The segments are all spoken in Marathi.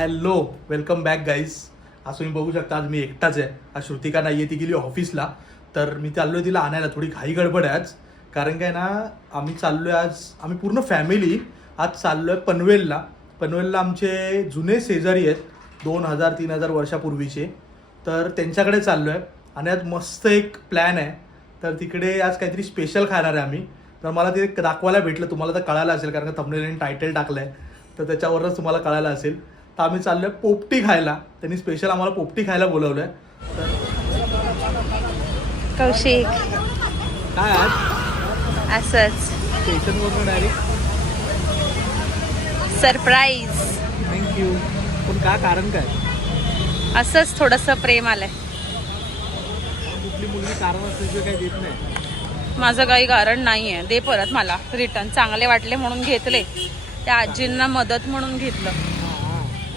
Hello, welcome back guys. आज तुम्ही बघू शकता आज मी एकटाच आहे. आज श्रुतिका नाही आहे, ती गेली ऑफिसला. तर मी चाललो आहे तिला आणायला. थोडी घाई गडबड आहे आज, कारण काय ना आम्ही चाललो आहे आज, आम्ही पूर्ण फॅमिली आज चाललो आहे पनवेलला. पनवेलला आमचे जुने शेजारी आहेत 2000-3000 वर्षापूर्वीचे. तर त्यांच्याकडे चाललो आहे आणि आज मस्त एक प्लॅन आहे. तर तिकडे आज काहीतरी स्पेशल खाणार आहे आम्ही. तर मला ते दाखवायला भेटलं, तुम्हाला तर कळालं असेल कारण का थंबनेलने टायटल टाकलं आहे, तर त्याच्यावरच तुम्हाला कळालं असेल. तर आम्ही चाललो आहे पोपटी खायला. त्यांनी स्पेशल आम्हाला पोपटी खायला बोलवलं आहे. तर कौशिक काय आज असंच स्टेशनवरून डायरेक्ट सरप्राईज. थँक्यू. पण काय कारण काय? असंच थोडंसं प्रेम आलंय. कुठली मुलगी कारण असल्याशिवाय काही देत नाही. माझं काही कारण नाही आहे. दे परत मला रिटर्न. चांगले वाटले म्हणून घेतले, त्या आजींना मदत म्हणून घेतलं.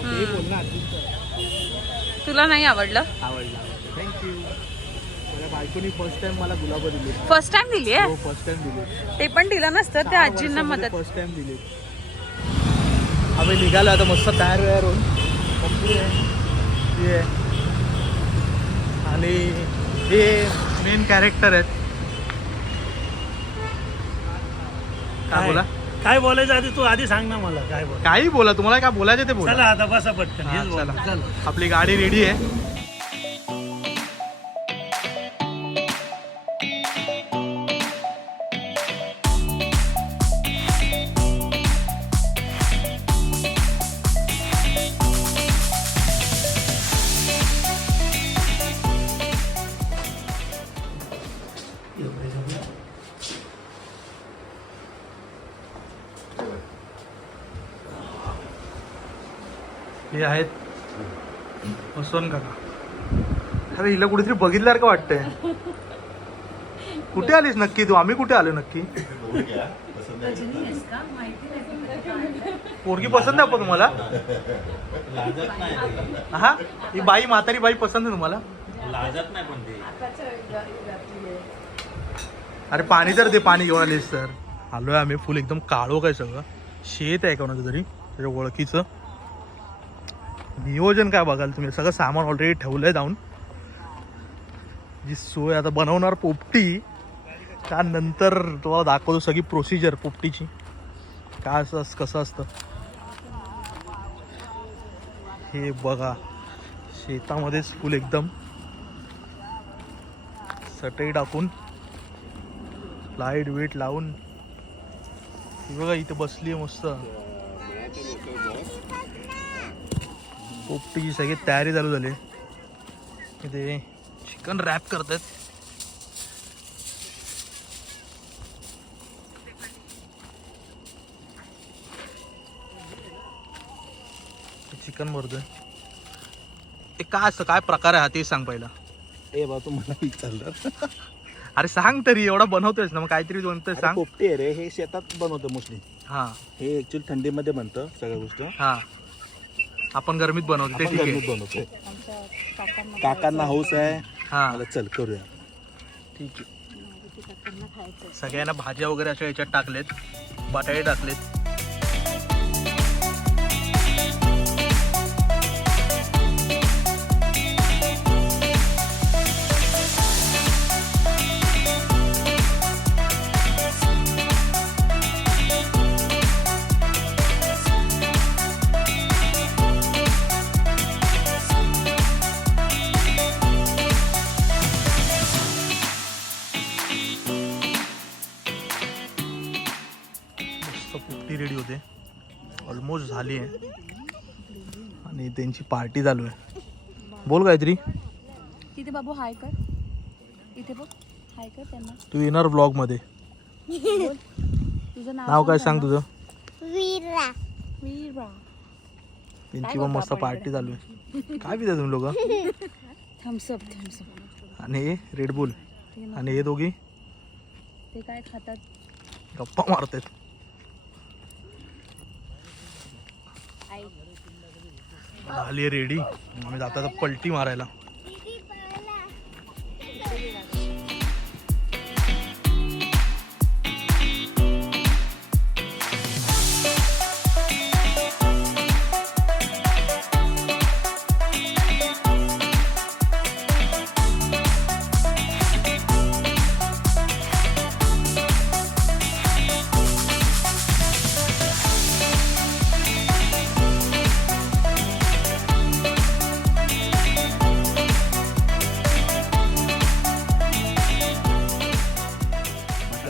ते बोल ना आजीचं. तुला नाही आवडलं? आवडलं. थँक्यू. माझ्या बायकोनी फर्स्ट टाइम मला गुलाब दिली. फर्स्ट टाइम दिली आहे? हो, फर्स्ट टाइम दिली. ते पण दिलं नसतं, त्या आजींना मदत. फर्स्ट टाइम दिली. आम्ही निघालो आता मस्त तयार वयार होऊन. हे आणि हे मेन कॅरेक्टर आहेत. काय बोला? काय बोलायचं आधी तू आधी सांग ना मला काय बोल. काही बोला, तुम्हाला काय बोलायचं ते बोला. चला आता बसा पटकन. हा, हेच बोल. चला. चल. आपली गाडी रेडी आहे. हे आहेत वसंत काका. अरे हिला कुठेतरी बघितल्यावर का वाटतंय. कुठे आलीस नक्की तू? आम्ही कुठे आलो नक्की? पोरगी पसंत आहे का तुम्हाला? हा, ही बाई म्हातारी बाई पसंत आहे तुम्हाला? अरे पाणी तर दे, पाणी घेऊन आलीस तर. आलोय आम्ही फुल एकदम काळो काय सगळं. शेत आहे कोणाचं तरी त्याच्या ओळखीचं. नियोजन काय बघाल तुम्ही, सगळं सामान ऑलरेडी ठेवलंय जाऊन. जी सोय आता बनवणार पोपटी, त्यानंतर तुम्हाला दाखवतो सगळी प्रोसिजर पोपटीची काय असं कसं असतं. हे बघा शेतामध्येच फुल एकदम सटई टाकून लाईट वेट लावून. ही बघा इथे बसली आहे मस्त. पोपटीची सगळी तयारी चालू झाली. इथे चिकन रॅप करतात. चिकन भरतोय. ते काय असतं, काय प्रकार आहे हा ते सांग पहिला. ए बा तू मला विचारलं. अरे सांग तरी, एवढा बनवतोयस ना, मग काहीतरी बनतोय सांग. पोपटी आहे रे, हे शेतात बनवतं मोस्टली. हा, हे ऍक्च्युअली थंडीमध्ये बनतं सगळ्या गोष्ट. हा, आपण गरमीत बनवतो ते आपण ठीक आहे. गरमीत बनवतो. काकांना हौस आहे. हा मला चल करूया. ठीक आहे. सगळ्यांना भाज्या वगैरे अशा याच्यात टाकलेत, बटाटे टाकलेत. पोपटी रेडी होते, ऑलमोस्ट झाली आहे आणि त्यांची पार्टी चालू आहे. बोल काहीतरी. तिथे बाबू हाय कर, इथे बघ हाय कर त्यांना. तू येणार ब्लॉग मध्ये. तुझं नाव काय सांग तुझं? वीरा. त्यांची पण मस्त पार्टी चालू आहे. काय पिता तुम्ही लोक? थम्सअप. आणि हे रेडबुल. आणि हे दोघी ते काय खातात? गप्पा मारतात. झाली रेडी. आम्ही जाता पलटी मारायला.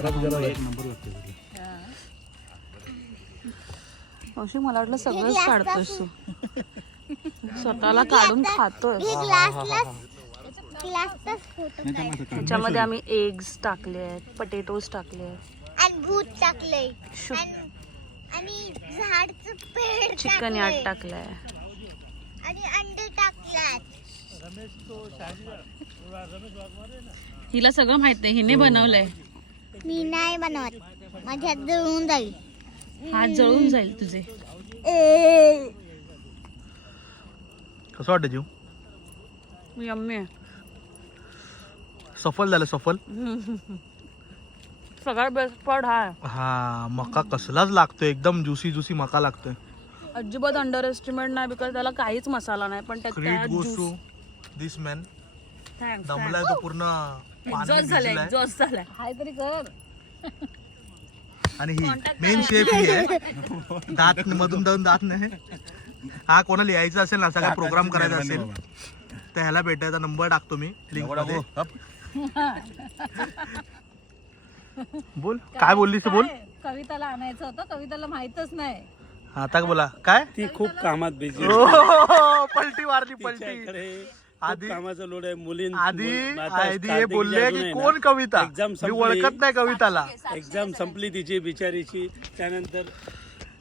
एक नंबर लागते अशी मला वाटलं सगळंच काढतोस तू स्वतःला काढून खातोय. त्याच्यामध्ये आम्ही एग्स टाकले आहेत, पटेटोज टाकले आहेत आणि दूध टाकलंय आणि झाडचं पेड़ चिकन यार्ड टाकलंय. आणि अंडे टाकल्यात. हिला सगळं माहित आहे, हिने बनवलंय. मी नाही बनवत, माझ्या हात जळून जाईल. हात जळून जाईल तुझे. कसं वाटतं जीव? यम्मी आहे. सफल झालं सफल. सगळ्यात बेस्ट पार्ट हा आहे. हा मका कसलाच लागतोय, एकदम ज्युसी ज्युसी मका लागतोय. अजिबात अंडर एस्टिमेट नाही, बिकॉज त्याला काहीच मसाला नाही, पण credit goes to this man. दमलाय तो पूर्ण एक्झॉस्ट झालाय, एक्झॉस्ट झालाय. हाय तरी कर. आणि ही मेन शेफ ही आहे. दात मधून जाऊन दात नाही. हा कोणाला यायचं असेल ना, सगळा प्रोग्राम करायचा असेल तर ह्याला भेटायचा नंबर टाकतो मी लिंक मध्ये. बोल काय बोललीस, बोल. कविताला आणायचं होतं, कविताला माहितच नाही. आता बोला काय. ती खूप कामात बिझी पलटी मारली पलटी. आधी कामाचा लोड आहे. आधी हे बोलले की कोण कविता, मी ओळखत नाही कविताला. एक्झाम संपली तिची बिचारीची. त्यानंतर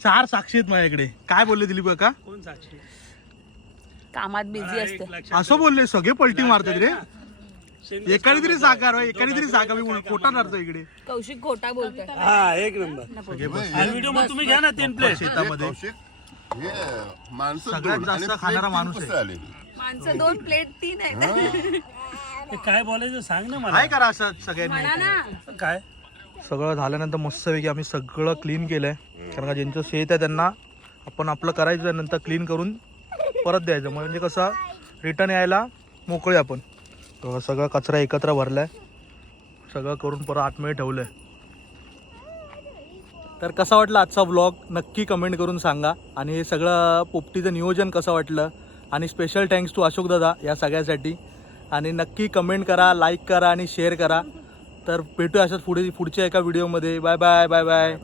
4 साक्षी आहेत माझ्याकडे. काय बोलले दिलीप काका? कोण साक्षी? कामात बिझी असते. असं बोलले सगळे पलटी मारतात रे. एकाने तरी साकार, एकाने तरी साकार. मी खोटा नरतो इकडे. कौशिक खोटा बोलतोय. हा एक नंबर. व्हिडिओ मध्ये तुम्ही घ्या ना 3 प्लेट. शेतामध्ये सगळ्यात जास्त खाणारा माणूस आहे. माणसं 2 प्लेट 3 आहे. काय बोलायचं सांग ना मला. काय करा असं सगळ्यांनी. म्हणा ना. काय सगळं झाल्यानंतर मस्तपैकी आम्ही सगळं क्लीन केलंय. कारण का ज्यांचं शेत आहे त्यांना आपण आपलं करायचं, नंतर क्लीन करून परत द्यायचं, म्हणजे कसं रिटर्न यायला मोकळे आपण. सगळा कचरा एकत्र भरलाय, सगळं करून परत आतमध्ये ठेवलंय. तर कसा वाटला आजचा व्लॉग नक्की कमेंट करून सांगा. आणि हे सगळं पोपटीचं नियोजन कसं वाटलं. आणि स्पेशल थँक्स टू अशोक दादा या सगळ्यासाठी. आणि नक्की कमेंट करा, लाईक करा आणि शेअर करा. तर भेटूया अशाच पुढच्या एका व्हिडिओमध्ये. Bye bye bye bye.